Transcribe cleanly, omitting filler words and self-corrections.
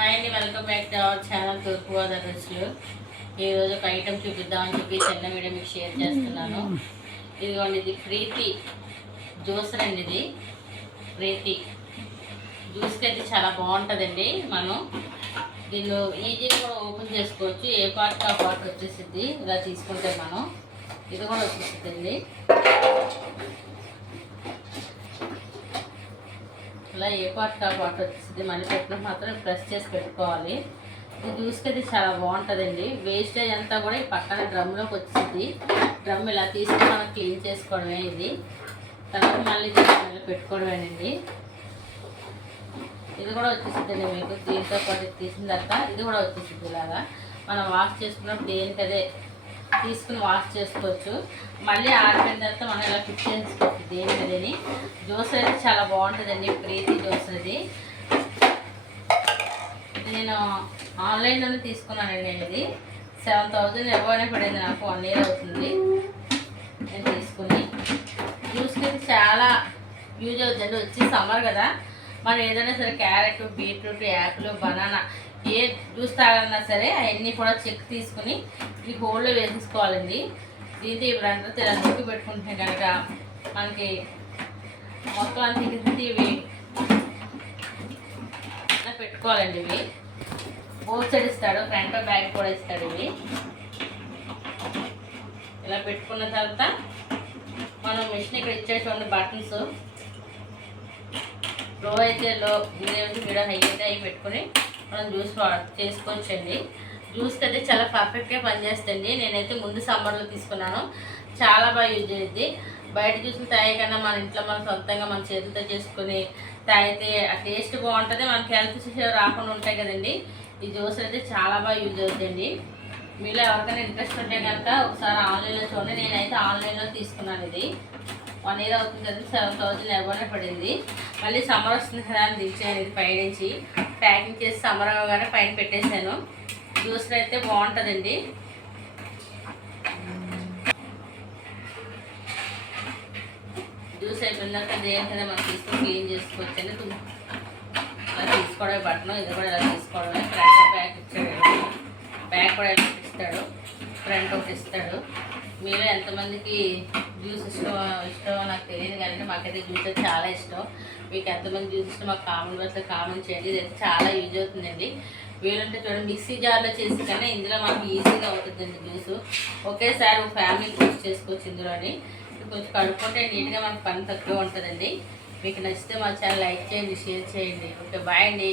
Hi అండి, welcome back to our channel Thoorpu Godavari రుచులు. ఈరోజు ఒక ఐటెం చూపిద్దామని చెప్పి చిన్న వీడియో మీకు షేర్ చేస్తున్నాను. ఇదిగోండి, ఇది ప్రీతి జ్యూసర్ అండి. ఇది ప్రీతి జ్యూస్కి అయితే చాలా బాగుంటుందండి. మనం దీనిలో ఈజీగా కూడా ఓపెన్ చేసుకోవచ్చు. ఏ పార్ట్ ఆ పార్ట్ వచ్చేసిద్ది. ఇలా తీసుకుంటే మనం ఇది కూడా వచ్చేసిద్దండి. ఇలా ఏ పార్ట్ ఆ పార్ట్ వచ్చేసింది. మళ్ళీ పెట్టినప్పుడు మాత్రం ప్రెస్ చేసి పెట్టుకోవాలి. ఇది జ్యూస్కి అయితే చాలా బాగుంటుందండి. వేస్టేజ్ అంతా కూడా ఈ పక్కన డ్రమ్లోకి వచ్చేసింది. డ్రమ్ ఇలా తీసుకొని మనం క్లీన్ చేసుకోవడమే. ఇది తర్వాత మళ్ళీ పెట్టుకోవడమేనండి. ఇది కూడా వచ్చేసిందండి మీకు. దీంతో పాటు తీసిన తర్వాత ఇది కూడా వచ్చేసింది. ఇలాగా మనం వాష్ చేసుకున్నప్పుడు దేనికదే తీసుకుని వాష్ చేసుకోవచ్చు. మళ్ళీ ఆరిపోయిన తర్వాత మనం ఇలా ఫిక్స్ చేసుకోవచ్చు దేనికదేని. జ్యూసర్ అయితే చాలా బాగుంటుందండి. ప్రీతి జ్యూసర్ ఇది నేను ఆన్లైన్లోనే తీసుకున్నానండి. ఇది 7,000 ఎవరైనా పడింది. నాకు 1 year అవుతుంది నేను తీసుకుని. జ్యూస్కి అయితే చాలా యూజ్ అవుతుందండి. వచ్చి సమ్మర్ కదా, మనం ఏదైనా సరే క్యారెట్, బీట్రూట్, యాపిల్, బనానా ఏ జ్యూస్ తాగాలన్నా సరే అవన్నీ కూడా చెక్ తీసుకుని ఈ హోల్లో వేసేసుకోవాలండి. దీంతో ఇప్పుడంతా ఇలా నొక్కి పెట్టుకుంటే కనుక మనకి మొత్తం అంత ఇవి ఇలా పెట్టుకోవాలండి. ఇవి బోత్ సైడ్ ఇస్తాడు, ఫ్రంట్ బ్యాక్ కూడా ఇస్తాడు. ఇవి ఇలా పెట్టుకున్న తర్వాత మనం మిషన్ ఇక్కడ ఇచ్చేటువంటి బటన్స్ లో అయితే లో, మీడియం హై అయితే అవి పెట్టుకుని మనం జ్యూస్ చేసుకోవచ్చండి. జ్యూస్కి అయితే చాలా పర్ఫెక్ట్గా పనిచేస్తుంది. నేనైతే ముందు సమ్మర్లో తీసుకున్నాను. చాలా బాగా యూజ్ అయ్యింది. బయట జ్యూసులు తాగే కన్నా మన ఇంట్లో మనం సొంతంగా మన చేతులతో చేసుకుని తాగితే ఆ టేస్ట్ బాగుంటుంది. మనకి హెల్త్ ఇష్యూస్ రాకుండా ఉంటాయి కదండి. ఈ జ్యూస్ అయితే చాలా బాగా యూజ్ అవుతుంది. మీలో ఎవరికైనా ఇంట్రెస్ట్ ఉంటే కనుక ఒకసారి ఆన్లైన్లో చూడండి. నేనైతే ఆన్లైన్లో తీసుకున్నాను. ఇది 1 year అవుతుంది కదా, 7,000 ఎవరైనా పడింది. మళ్ళీ సమ్మర్ వస్తుంది కదా అని దించాను. ఇది పైనుంచి ప్యాకింగ్ చేసి సమ్మర్ అవగానే పైన పెట్టేశాను. జ్యూసర్ అయితే బాగుంటుందండి. జ్యూస్ అయిపోయినాక దేనికైనా మనం తీసుకొని క్లీన్ చేసుకోవచ్చండి. అలా తీసుకోవడమే బట్టను. ఇది కూడా ఇలా తీసుకోవడమే. ఫ్రంట్ బ్యాక్ ఇచ్చాడు. బ్యాక్ కూడా ఇలా ఇస్తాడు, ఫ్రంట్ ఒకటి ఇస్తాడు. మీలో ఎంతమందికి జ్యూస్ ఇష్టమో నాకు తెలియదు, కానీ మాకైతే జ్యూస్ అయితే చాలా ఇష్టం. మీకు ఎంతమంది జ్యూస్ ఇష్టం మాకు కామెంట్ బాక్స్లో కామెంట్ చేయండి. ఇదైతే చాలా యూజ్ అవుతుందండి. వీలుంటే చూడండి, మిక్సీ జార్లో చేసి కన్నా ఇందులో మనకి ఈజీగా అవుతుందండి జ్యూస్. ఒకేసారి ఫ్యామిలీ జ్యూస్ చేసుకోవచ్చు ఇందులోని. కొంచెం కడుక్కుంటే నీట్గా మనకు పని తక్కువ ఉంటుందండి. మీకు నచ్చితే మా ఛానల్ లైక్ చేయండి, షేర్ చేయండి. ఓకే, బాయ్ అండి.